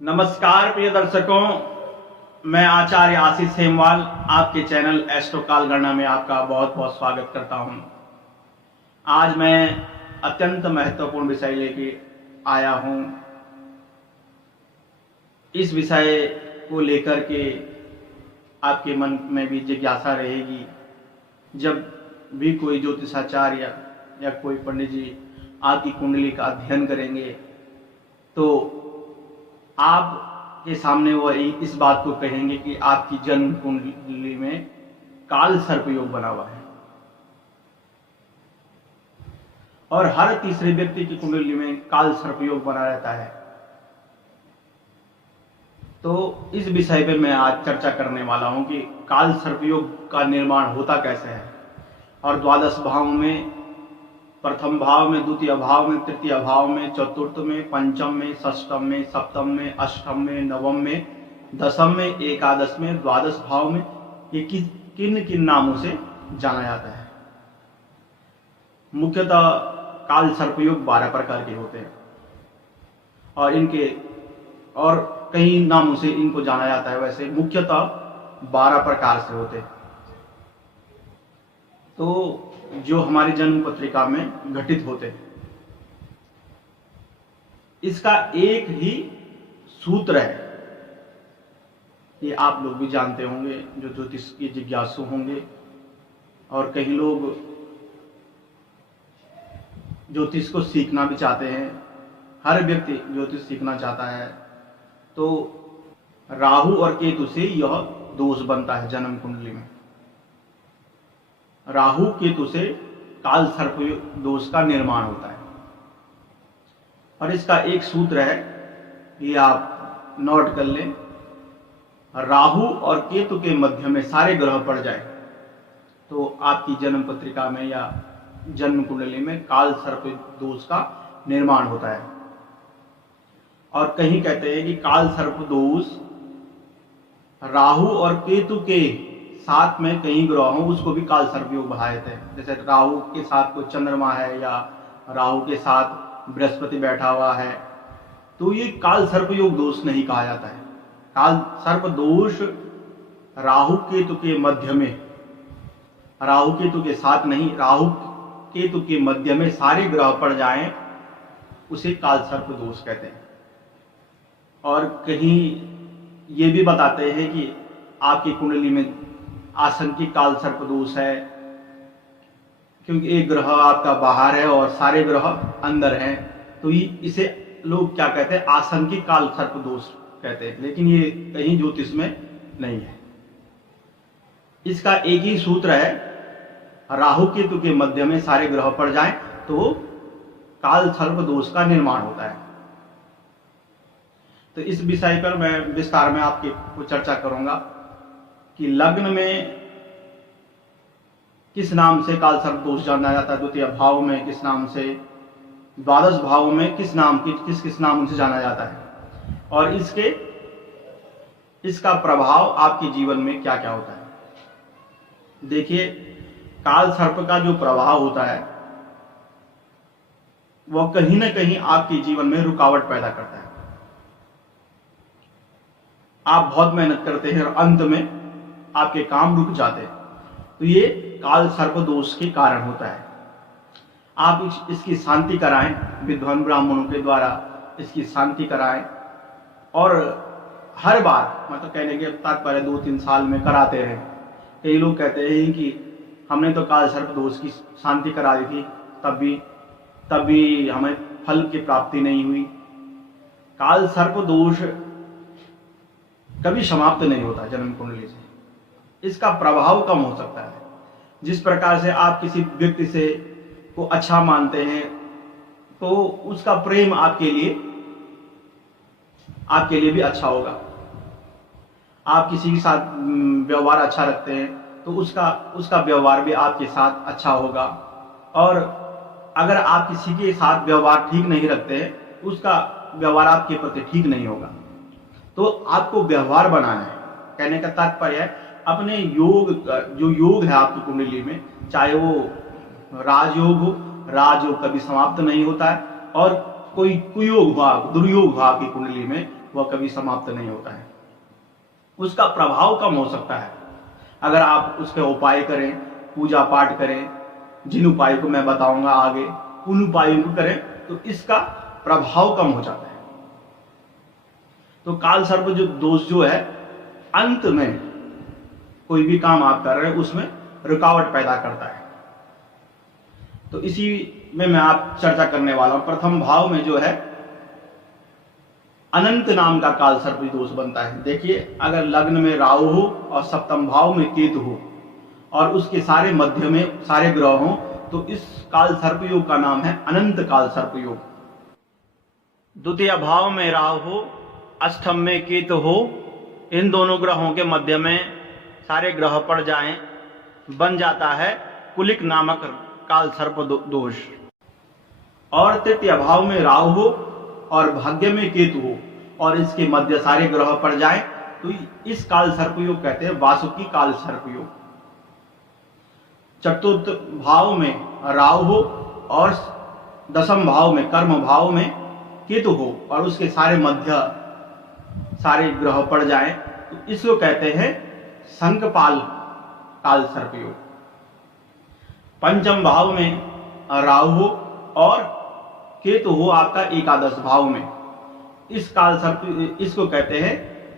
नमस्कार प्रिय दर्शकों, मैं आचार्य आशीष हेमवाल आपके चैनल एस्ट्रो काल गणना में आपका बहुत बहुत स्वागत करता हूं। आज मैं अत्यंत महत्वपूर्ण विषय लेके आया हूं। इस विषय को लेकर के आपके मन में भी जिज्ञासा रहेगी। जब भी कोई ज्योतिषाचार्य या कोई पंडित जी आपकी कुंडली का अध्ययन करेंगे तो आपके सामने वो इस बात को कहेंगे कि आपकी जन्म कुंडली में काल सर्प योग बना हुआ है, और हर तीसरे व्यक्ति की कुंडली में काल सर्प योग बना रहता है। तो इस विषय पर मैं आज चर्चा करने वाला हूं कि काल सर्प योग का निर्माण होता कैसे है, और द्वादश भाव में, प्रथम भाव में, द्वितीय भाव में, तृतीय भाव में, चतुर्थ में, पंचम में, षष्ठम में, सप्तम में, अष्टम में, नवम में, दशम में, एकादश में, द्वादश भाव में ये किन किन नामों से जाना जाता है। मुख्यतः काल सर्पयोग 12 प्रकार के होते हैं और कई नामों से इनको जाना जाता है। वैसे मुख्यतः 12 प्रकार से होते हैं। तो जो हमारी जन्म पत्रिका में घटित होते हैं, इसका एक ही सूत्र है। ये आप लोग भी जानते होंगे जो ज्योतिष के जिज्ञासु होंगे, और कई लोग ज्योतिष को सीखना भी चाहते हैं। हर व्यक्ति ज्योतिष सीखना चाहता है। तो राहु और केतु से यह दोष बनता है जन्म कुंडली में। राहु केतु से काल सर्प दोष का निर्माण होता है, और इसका एक सूत्र है, ये आप नोट कर लें। राहु और केतु के मध्य में सारे ग्रह पड़ जाए तो आपकी जन्म पत्रिका में या जन्म कुंडली में काल सर्प दोष का निर्माण होता है। और कहीं कहते हैं कि काल सर्प दोष राहु और केतु के साथ में कई ग्रह हों, उसको भी काल सर्प योग बढ़ा देते हैं। जैसे राहु के साथ कोई चंद्रमा है या राहु के साथ बृहस्पति बैठा हुआ है, तो ये काल सर्प योग दोष नहीं कहा जाता है। काल सर्प दोष राहु केतु के मध्य में, राहु केतु के साथ नहीं, राहु केतु के मध्य में सारे ग्रह पड़ जाएं, उसे काल सर्प दोष कहते हैं। और कहीं ये भी बताते हैं कि आपकी कुंडली में आसंकी काल सर्प दोष है, क्योंकि एक ग्रह आपका बाहर है और सारे ग्रह अंदर हैं, तो इसे लोग क्या कहते हैं, आसंकी काल सर्प दोष कहते हैं। लेकिन ये कहीं ज्योतिष में नहीं है। इसका एक ही सूत्र है, राहु केतु के मध्य में सारे ग्रह पड़ जाएं तो काल सर्प दोष का निर्माण होता है। तो इस विषय पर मैं विस्तार में आपकी को चर्चा करूंगा कि लग्न में किस नाम से काल सर्प दोष जाना जाता है, द्वितीय भाव में किस नाम से, द्वादश भाव में किस नाम से जाना जाता है, और इसका प्रभाव आपके जीवन में क्या क्या होता है। देखिए, काल सर्प का जो प्रभाव होता है वह कहीं ना कहीं आपके जीवन में रुकावट पैदा करता है। आप बहुत मेहनत करते हैं और अंत में आपके काम रुक जाते हैं, तो ये काल सर्प दोष के कारण होता है। आप इसकी शांति कराएं, विद्वान ब्राह्मणों के द्वारा इसकी शांति कराएं, और हर बार, मतलब कहने के तात्पर्य 2-3 साल में कराते रहें। कई लोग कहते हैं कि हमने तो काल सर्प दोष की शांति करा दी थी, तब भी हमें फल की प्राप्ति नहीं हुई। काल सर्प दोष कभी समाप्त नहीं होता जन्म कुंडली से। इसका प्रभाव कम हो सकता है। जिस प्रकार से आप किसी व्यक्ति से को अच्छा मानते हैं, तो उसका प्रेम आपके लिए भी अच्छा होगा। आप किसी के साथ व्यवहार अच्छा रखते हैं तो उसका व्यवहार भी आपके साथ अच्छा होगा। और अगर आप किसी के साथ व्यवहार ठीक नहीं रखते हैं, उसका व्यवहार आपके प्रति ठीक नहीं होगा। तो आपको व्यवहार बनाना है। कहने का तात्पर्य है, अपने जो योग है आपकी कुंडली में, चाहे वो राजयोग हो, राजयोग कभी समाप्त नहीं होता है, और कोई कुयोग हुआ, दुर्योग हुआ आपकी कुंडली में, वह कभी समाप्त नहीं होता है। उसका प्रभाव कम हो सकता है अगर आप उसके उपाय करें, पूजा पाठ करें, जिन उपायों को मैं बताऊंगा आगे उन उपायों को करें तो इसका प्रभाव कम हो जाता है। तो काल सर्प जो दोष जो है अंत में कोई भी काम आप कर रहे हैं उसमें रुकावट पैदा करता है। तो इसी में मैं आप चर्चा करने वाला हूं। प्रथम भाव में जो है अनंत नाम का काल सर्प दोष बनता है। देखिए, अगर लग्न में राहु हो और सप्तम भाव में केतु हो और उसके सारे मध्य में सारे ग्रह हो तो इस काल सर्प योग का नाम है अनंत काल सर्प योग। द्वितीय भाव में राहु हो, अष्टम में केतु हो, इन दोनों ग्रहों के मध्य में सारे ग्रह पड़ जाएं, बन जाता है कुलिक नामक काल सर्प दोष। और तृतीय भाव में राहु हो और भाग्य में केतु हो और इसके मध्य सारे ग्रह पड़ जाए तो इस काल सर्प योग कहते हैं वासुकी काल सर्प योग। चतुर्थ भाव में राहु हो और दशम भाव में कर्म भाव में केतु हो और उसके सारे मध्य सारे ग्रह पड़ जाए तो इसको कहते हैं संकपाल काल सर्प योग। पंचम भाव में राहु हो और केतु हो आपका एकादश भाव में, इस काल सर्प इसको कहते हैं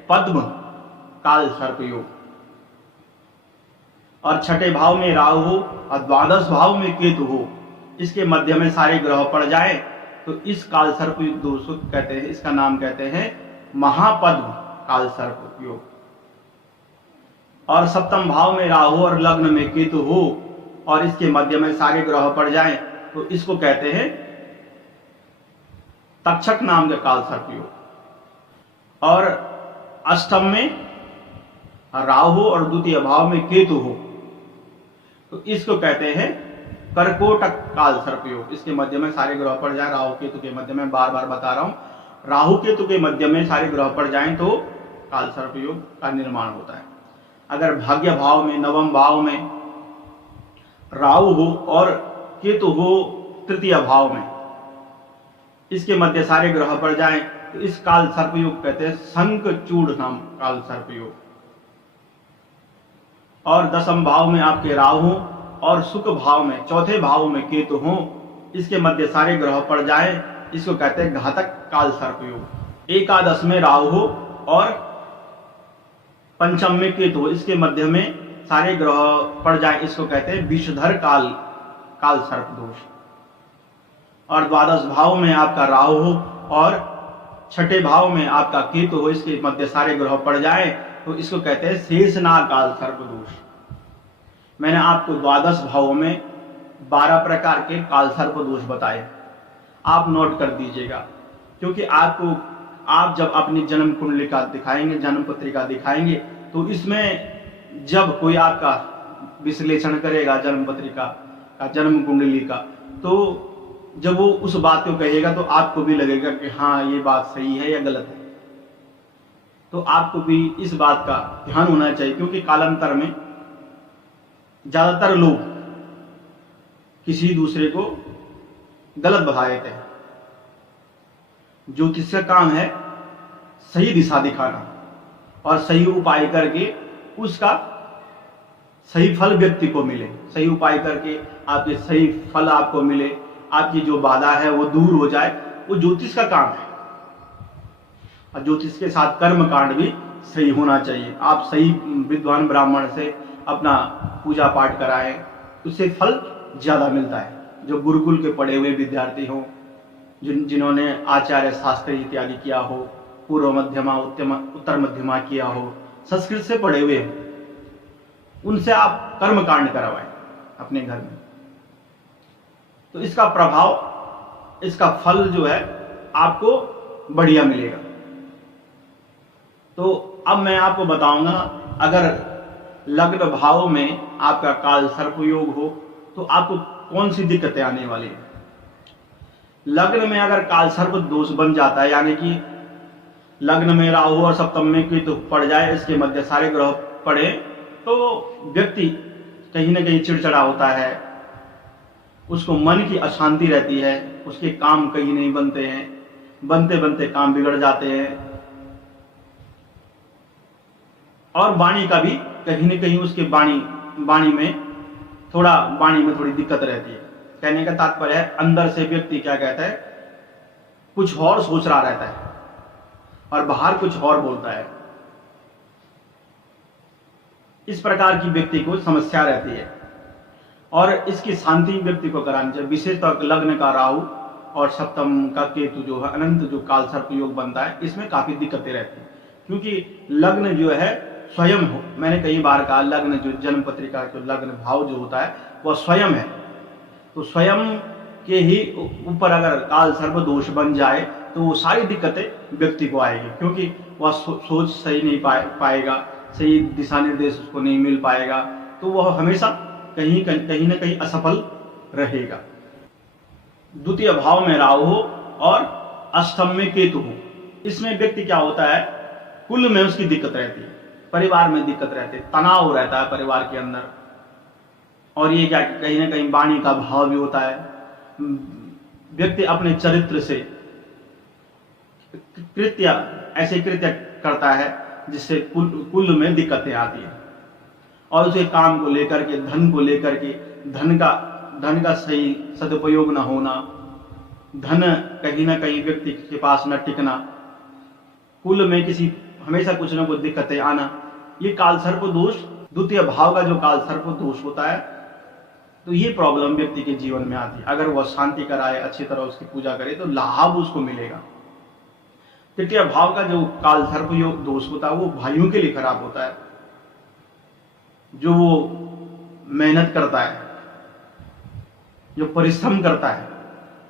पद्म काल सर्प योग। और छठे भाव में राहु हो और द्वादश भाव में केतु हो, इसके मध्य में सारे ग्रह पड़ जाए तो इस काल सर्प दोष को कहते हैं, इसका नाम कहते हैं महापद्म काल सर्प योग। और सप्तम भाव में राहु और लग्न में केतु हो और इसके मध्य में सारे ग्रह पड़ जाएं तो इसको कहते हैं तक्षक नाम का काल सर्प योग। और अष्टम में राहु और द्वितीय भाव में केतु हो तो इसको कहते हैं कर्कोटक काल सर्प योग। इसके मध्य में सारे ग्रह पड़ जाए, राहु केतु के मध्य में, बार बार बता रहा हूं, राहु केतु के मध्य में सारे ग्रह पड़ जाएं तो काल सर्प योग का निर्माण होता है। अगर भाग्य भाव में नवम भाव में राहु हो और केतु हो तृतीय भाव में, इसके मध्य सारे ग्रह पड़ जाएं तो इस काल सर्प योग कहते हैं शंखचूड़ नाम काल सर्प योग। और दशम भाव में आपके राहु और शुक्र भाव में चौथे भाव में केतु हो, इसके मध्य सारे ग्रह पड़ जाएं, इसको कहते हैं घातक काल सर्प योग। एकादश में राहु हो और पंचम में केतु हो, इसके मध्य में सारे ग्रह पड़ जाएं, इसको कहते हैं विषधर काल सर्प दोष। और द्वादश भाव में आपका राहु हो और छठे भाव में आपका केतु हो, इसके मध्य सारे ग्रह पड़ जाए तो इसको कहते हैं शेषनाग काल सर्प दोष। मैंने आपको द्वादश भावों में 12 प्रकार के काल सर्प दोष बताए, आप नोट कर दीजिएगा, क्योंकि आप जब अपनी जन्म कुंडलिका दिखाएंगे, जन्म पत्रिका दिखाएंगे तो इसमें जब कोई आपका विश्लेषण करेगा जन्म पत्रिका का, जन्म कुंडली का, तो जब वो उस बात को कहेगा तो आपको भी लगेगा कि हाँ ये बात सही है या गलत है। तो आपको भी इस बात का ध्यान होना चाहिए, क्योंकि कालांतर में ज्यादातर लोग किसी दूसरे को गलत बता देते हैं। ज्योतिष का काम है सही दिशा दिखाना और सही उपाय करके उसका सही फल व्यक्ति को मिले, सही उपाय करके आपके सही फल आपको मिले, आपकी जो बाधा है वो दूर हो जाए, वो ज्योतिष का काम है। और ज्योतिष के साथ कर्म कांड भी सही होना चाहिए। आप सही विद्वान ब्राह्मण से अपना पूजा पाठ कराएं, उससे फल ज्यादा मिलता है। जो गुरुकुल के पढ़े हुए विद्यार्थी हों, जिन्होंने आचार्य शास्त्री इत्यादि किया हो, पूर्व मध्यमा उत्तर मध्यमा किया हो, संस्कृत से पढ़े हुए हो, उनसे आप कर्म कांड करवाएं अपने घर में, तो इसका प्रभाव, इसका फल जो है आपको बढ़िया मिलेगा। तो अब मैं आपको बताऊंगा, अगर लग्न भाव में आपका काल सर्प योग हो तो आपको कौन सी दिक्कतें आने वाली है। लग्न में अगर काल सर्प दोष बन जाता है, यानी कि लग्न में राहु और सप्तम में केतु पड़ जाए, इसके मध्य सारे ग्रह पड़े, तो व्यक्ति कहीं ना कहीं चिड़चिड़ा होता है, उसको मन की अशांति रहती है, उसके काम कहीं नहीं बनते हैं, बनते बनते काम बिगड़ जाते हैं, और वाणी का भी कहीं न कहीं उसके वाणी में थोड़ी दिक्कत रहती है। कहने का तात्पर्य है अंदर से व्यक्ति क्या कहता है, कुछ और सोच रहा रहता है और बाहर कुछ और बोलता है। इस प्रकार की व्यक्ति को समस्या रहती है और इसकी शांति व्यक्ति को करानी चाहिए। विशेषतौर लग्न का राहु और सप्तम का केतु जो है अनंत जो काल सर्प योग बनता है, इसमें काफी दिक्कतें रहती हैं, क्योंकि लग्न जो है स्वयं हो, मैंने कई बार कहा लग्न जो जन्म पत्रिका जो लग्न भाव जो होता है वह स्वयं है। तो स्वयं के ही ऊपर अगर काल सर्प दोष बन जाए तो वो सारी दिक्कतें व्यक्ति को आएगी, क्योंकि वह सोच सही नहीं पाएगा, सही दिशा निर्देश उसको नहीं मिल पाएगा, तो वह हमेशा कहीं न कहीं असफल रहेगा। द्वितीय भाव में राहु हो और अष्टम में केतु हो, इसमें व्यक्ति क्या होता है, कुल में उसकी दिक्कत रहती है, परिवार में दिक्कत रहती है, तनाव रहता है परिवार के अंदर। और ये क्या कहीं ना कहीं वाणी का भाव भी होता है। व्यक्ति अपने चरित्र से ऐसे कृत्य करता है जिससे कुल में दिक्कतें आती है। और उसे काम को लेकर के, धन को लेकर के, धन का सही सदुपयोग न होना, धन कहीं ना कहीं व्यक्ति के पास न टिकना, कुल में हमेशा कुछ न कुछ दिक्कतें आना, ये काल सर्प दोष, द्वितीय भाव का जो काल सर्प दोष होता है, तो ये प्रॉब्लम व्यक्ति के जीवन में आती है। अगर वह शांति कराए, अच्छी तरह उसकी पूजा करे तो लाभ उसको मिलेगा। तृतीय भाव का जो काल सर्प योग दोष होता है वो भाइयों के लिए खराब होता है। जो वो मेहनत करता है, जो परिश्रम करता है,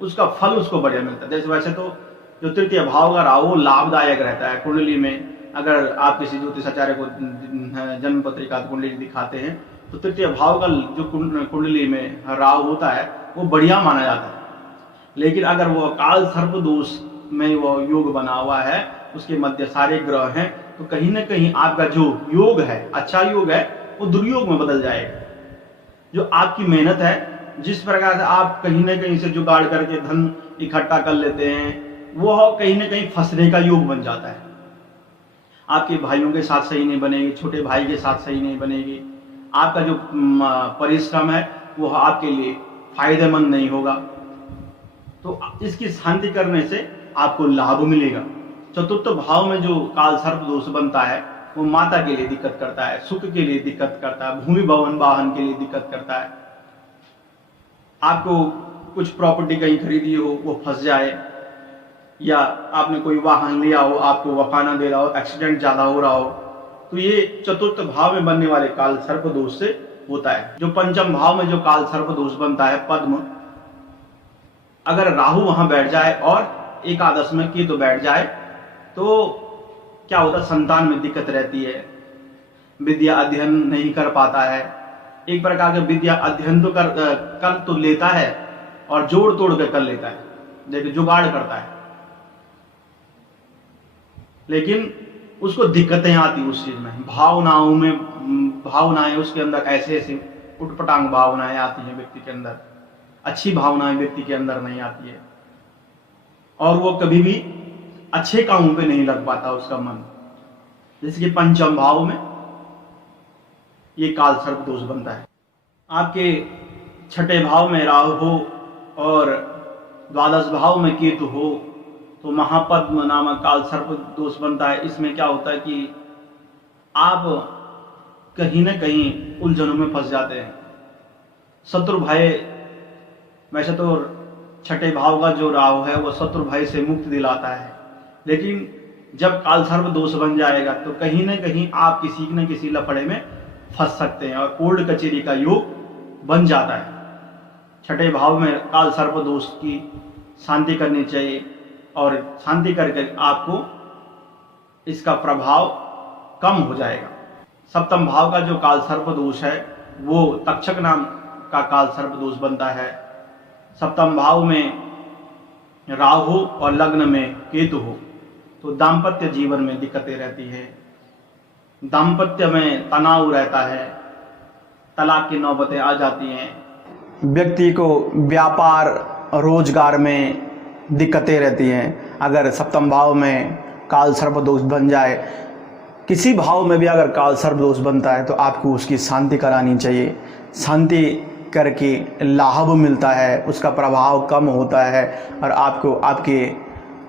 उसका फल उसको बढ़िया मिलता है। जैसे वैसे तो जो तृतीय भाव का राहु लाभदायक रहता है कुंडली में। अगर आप किसी ज्योतिषाचार्य को जन्म पत्रिका कुंडली दिखाते हैं तो तृतीय भाव का जो कुंडली में राहु होता है वो बढ़िया माना जाता है। लेकिन अगर वो काल सर्प दोष में वो योग बना हुआ है, उसके मध्य सारे ग्रह हैं, तो कहीं ना कहीं आपका जो योग है, अच्छा योग है, वो दुर्योग में बदल जाएगा। जो आपकी मेहनत है, जिस प्रकार से आप कहीं ना कहीं से जुगाड़ करके धन इकट्ठा कर लेते हैं, वो कहीं ना कहीं फंसने का योग बन जाता है। आपके भाइयों के साथ सही नहीं बनेगी, छोटे भाई के साथ सही नहीं बनेगी, आपका जो परिश्रम है वो आपके लिए फायदेमंद नहीं होगा। तो इसकी शांति करने से आपको लाभ मिलेगा। चतुर्थ भाव में जो काल सर्प दोष बनता है वो माता के लिए दिक्कत करता है, सुख के लिए दिक्कत करता है, भूमि भवन वाहन के लिए दिक्कत करता है। आपको कुछ प्रॉपर्टी कहीं खरीदी हो वो फंस जाए, या आपने कोई वाहन लिया हो, आपको वफा ना दे रहा हो, एक्सीडेंट ज्यादा हो रहा हो, तो ये चतुर्थ भाव में बनने वाले काल सर्प दोष से होता है। जो पंचम भाव में जो काल सर्प दोष बनता है पद्म, अगर राहु वहां बैठ जाए और एकादश में केतु बैठ जाए तो क्या होता है, संतान में दिक्कत रहती है, विद्या अध्ययन नहीं कर पाता है। एक प्रकार का विद्या अध्ययन तो कर तो लेता है और जोड़ तोड़ कर लेता है, देखिए जुगाड़ करता है, लेकिन उसको दिक्कतें आती उस चीज में। भावनाएं उसके अंदर ऐसे उटपटांग भावनाएं आती हैं व्यक्ति के अंदर, अच्छी भावनाएं व्यक्ति के अंदर नहीं आती है, और वो कभी भी अच्छे कामों पे नहीं लग पाता उसका मन। जैसे कि पंचम भाव में ये काल सर्प दोष बनता है। आपके छठे भाव में राहु हो और द्वादश भाव में केतु हो तो महापद्म नामक काल सर्प दोष बनता है। इसमें क्या होता है कि आप कहीं ना कहीं उलझनों में फंस जाते हैं। शत्रु भय, वैसे तो छठे भाव का जो राहु है वो शत्रु भय से मुक्ति दिलाता है, लेकिन जब काल सर्प दोष बन जाएगा तो कहीं ना कहीं आप किसी न किसी लफड़े में फंस सकते हैं और कोर्ट कचहरी का योग बन जाता है। छठे भाव में काल सर्प दोष की शांति करनी चाहिए और शांति करके आपको इसका प्रभाव कम हो जाएगा। सप्तम भाव का जो काल सर्प दोष है वो तक्षक नाम का काल सर्प दोष बनता है। सप्तम भाव में राहु और लग्न में केतु हो तो दाम्पत्य जीवन में दिक्कतें रहती है, दाम्पत्य में तनाव रहता है, तलाक की नौबतें आ जाती हैं। व्यक्ति को व्यापार रोजगार में दिक्कतें रहती हैं। अगर सप्तम भाव में काल सर्प दोष बन जाए किसी भाव में भी अगर काल सर्प दोष बनता है तो आपको उसकी शांति करानी चाहिए। शांति करके लाभ मिलता है, उसका प्रभाव कम होता है और आपको आपके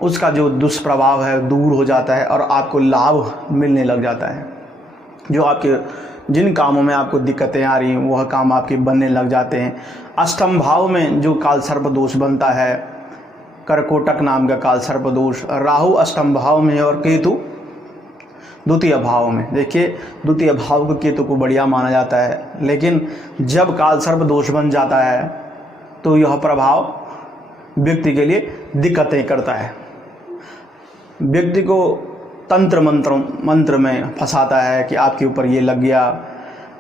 उसका जो दुष्प्रभाव है दूर हो जाता है और आपको लाभ मिलने लग जाता है। जो आपके जिन कामों में आपको दिक्कतें आ रही हैं वह काम आपके बनने लग जाते हैं। अष्टम भाव में जो काल सर्प दोष बनता है, कर्कोटक नाम का काल सर्प दोष, राहु अष्टम भाव में और केतु द्वितीय भाव में। देखिए द्वितीय भाव को केतु को बढ़िया माना जाता है, लेकिन जब काल सर्प दोष बन जाता है तो यह प्रभाव व्यक्ति के लिए दिक्कतें करता है। व्यक्ति को तंत्र मंत्र में फंसाता है कि आपके ऊपर ये लग गया,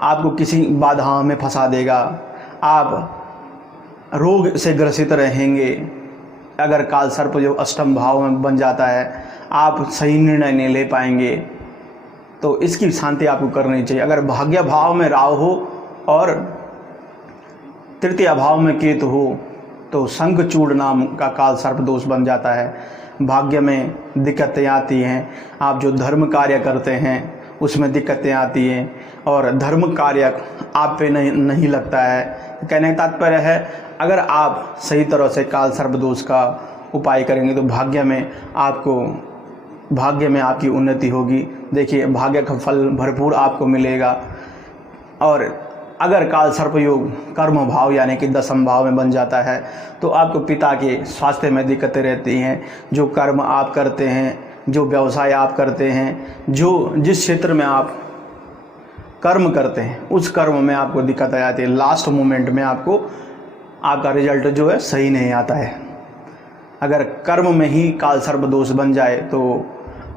आपको किसी बाधाओं में फंसा देगा, आप रोग से ग्रसित रहेंगे। अगर काल सर्प जो अष्टम भाव में बन जाता है आप सही निर्णय नहीं ले पाएंगे, तो इसकी शांति आपको करनी चाहिए। अगर भाग्य भाव में राहु हो और तृतीय भाव में केतु हो तो शंखचूड़ नाम का काल सर्प दोष बन जाता है। भाग्य में दिक्कतें आती हैं, आप जो धर्म कार्य करते हैं उसमें दिक्कतें आती हैं और धर्म कार्य आप पे नहीं लगता है। कहने का तात्पर्य है अगर आप सही तरह से काल सर्प दोष का उपाय करेंगे तो भाग्य में आपकी उन्नति होगी। देखिए भाग्य का फल भरपूर आपको मिलेगा। और अगर काल सर्प योग कर्म भाव यानी कि दशम भाव में बन जाता है तो आपको पिता के स्वास्थ्य में दिक्कतें रहती हैं। जो कर्म आप करते हैं, जो व्यवसाय आप करते हैं, जिस क्षेत्र में आप कर्म करते हैं उस कर्म में आपको दिक्कत आ जाती है। लास्ट मोमेंट में आपका रिजल्ट जो है सही नहीं आता है। अगर कर्म में ही काल सर्प दोष बन जाए तो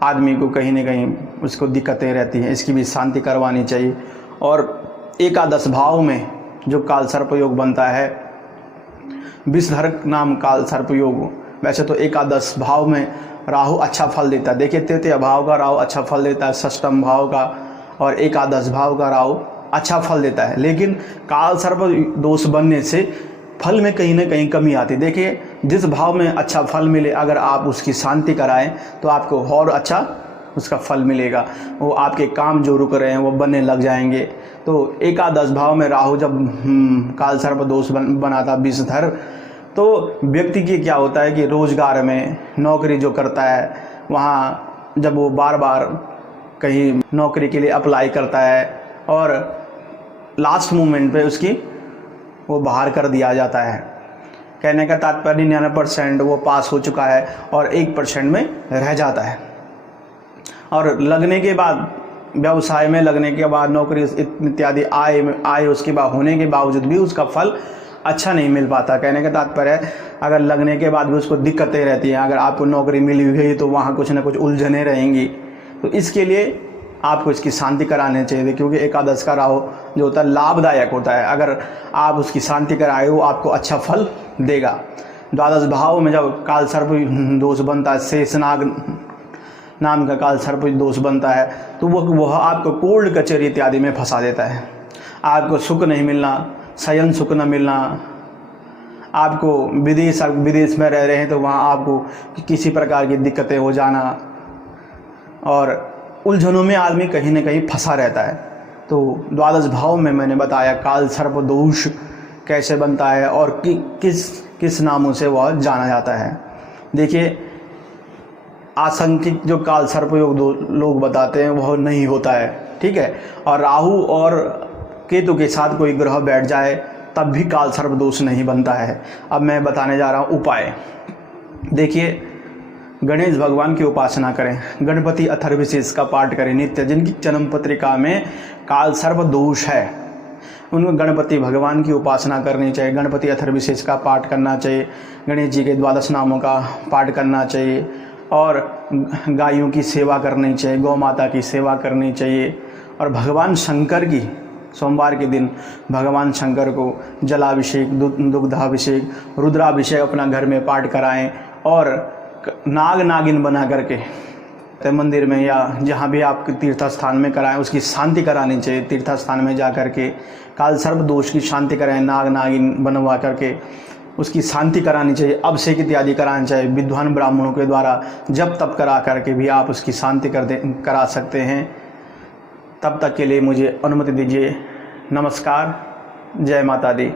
आदमी को कहीं ना कहीं उसको दिक्कतें रहती हैं, इसकी भी शांति करवानी चाहिए। और एकादश भाव में जो काल सर्प योग बनता है, विषधर नाम काल सर्प योग, वैसे तो एकादश भाव में राहु अच्छा फल देता है। देखिए तृतीय भाव का राहु अच्छा फल देता है, षष्ठम भाव का और एकादश भाव का राहु अच्छा फल देता है, लेकिन काल सर्प दोष बनने से फल में कहीं ना कहीं कमी आती है। देखिए जिस भाव में अच्छा फल मिले अगर आप उसकी शांति कराएं तो आपको और अच्छा उसका फल मिलेगा। वो आपके काम जो रुक रहे हैं वो बनने लग जाएंगे। तो एकादश भाव में राहु जब काल सर्प दोष बनाता विषधर, तो व्यक्ति की क्या होता है कि रोजगार में नौकरी जो करता है वहाँ जब वो बार बार कहीं नौकरी के लिए अप्लाई करता है और लास्ट मोमेंट पे उसकी वो बाहर कर दिया जाता है। कहने का तात्पर्य 99% वो पास हो चुका है और 1% में रह जाता है। और लगने के बाद व्यवसाय में लगने के बाद नौकरी इत्यादि आय उसके बाद होने के बावजूद भी उसका फल अच्छा नहीं मिल पाता। कहने का तात्पर्य है अगर लगने के बाद भी उसको दिक्कतें रहती हैं। अगर आपको नौकरी मिली हुई है तो वहाँ कुछ ना कुछ उलझने रहेंगी। तो इसके लिए आपको इसकी शांति करानी चाहिए, क्योंकि एकादश का राहु जो होता है लाभदायक होता है। अगर आप उसकी शांति कराए वो आपको अच्छा फल देगा। द्वादश भाव में जब काल सर्प दोष बनता है, शेषनाग नाम का काल सर्प दोष बनता है, तो वह आपको कोर्ट कचहरी इत्यादि में फंसा देता है। आपको सुख नहीं मिलना, शयन सुख न मिलना, आपको विदेश में रह रहे हैं तो वहाँ आपको किसी प्रकार की दिक्कतें हो जाना और उलझनों में आदमी कहीं ना कहीं फंसा रहता है। तो द्वादश भाव में मैंने बताया काल सर्प दोष कैसे बनता है और किस नामों से वह जाना जाता है। देखिए आसंख्यिक जो काल सर्प योग लोग बताते हैं वह नहीं होता है, ठीक है। और राहु और केतु के साथ कोई ग्रह बैठ जाए तब भी काल सर्प दोष नहीं बनता है। अब मैं बताने जा रहा हूँ उपाय। देखिए गणेश भगवान की उपासना करें, गणपति अथर्वशीर्ष का पाठ करें नित्य। जिनकी जन्म पत्रिका में काल सर्प दोष है उनको गणपति भगवान की उपासना करनी चाहिए, गणपति अथर्वशीर्ष का पाठ करना चाहिए, गणेश जी के द्वादश नामों का पाठ करना चाहिए और गायों की सेवा करनी चाहिए, गौ माता की सेवा करनी चाहिए। और भगवान शंकर की सोमवार के दिन भगवान शंकर को जलाभिषेक, दुग्धाभिषेक, रुद्राभिषेक अपना घर में पाठ कराएं और नाग नागिन बना करके मंदिर में या जहाँ भी आप तीर्थ स्थान में कराएं उसकी शांति करानी चाहिए। तीर्थ स्थान में जा करके काल सर्प दोष की शांति कराएं, नाग नागिन बनवा करके उसकी शांति करानी चाहिए। अभिषेक इत्यादि कराना चाहिए विद्वान ब्राह्मणों के द्वारा, जब तब करा करके भी आप उसकी शांति करा सकते हैं। तब तक के लिए मुझे अनुमति दीजिए। नमस्कार, जय माता दी।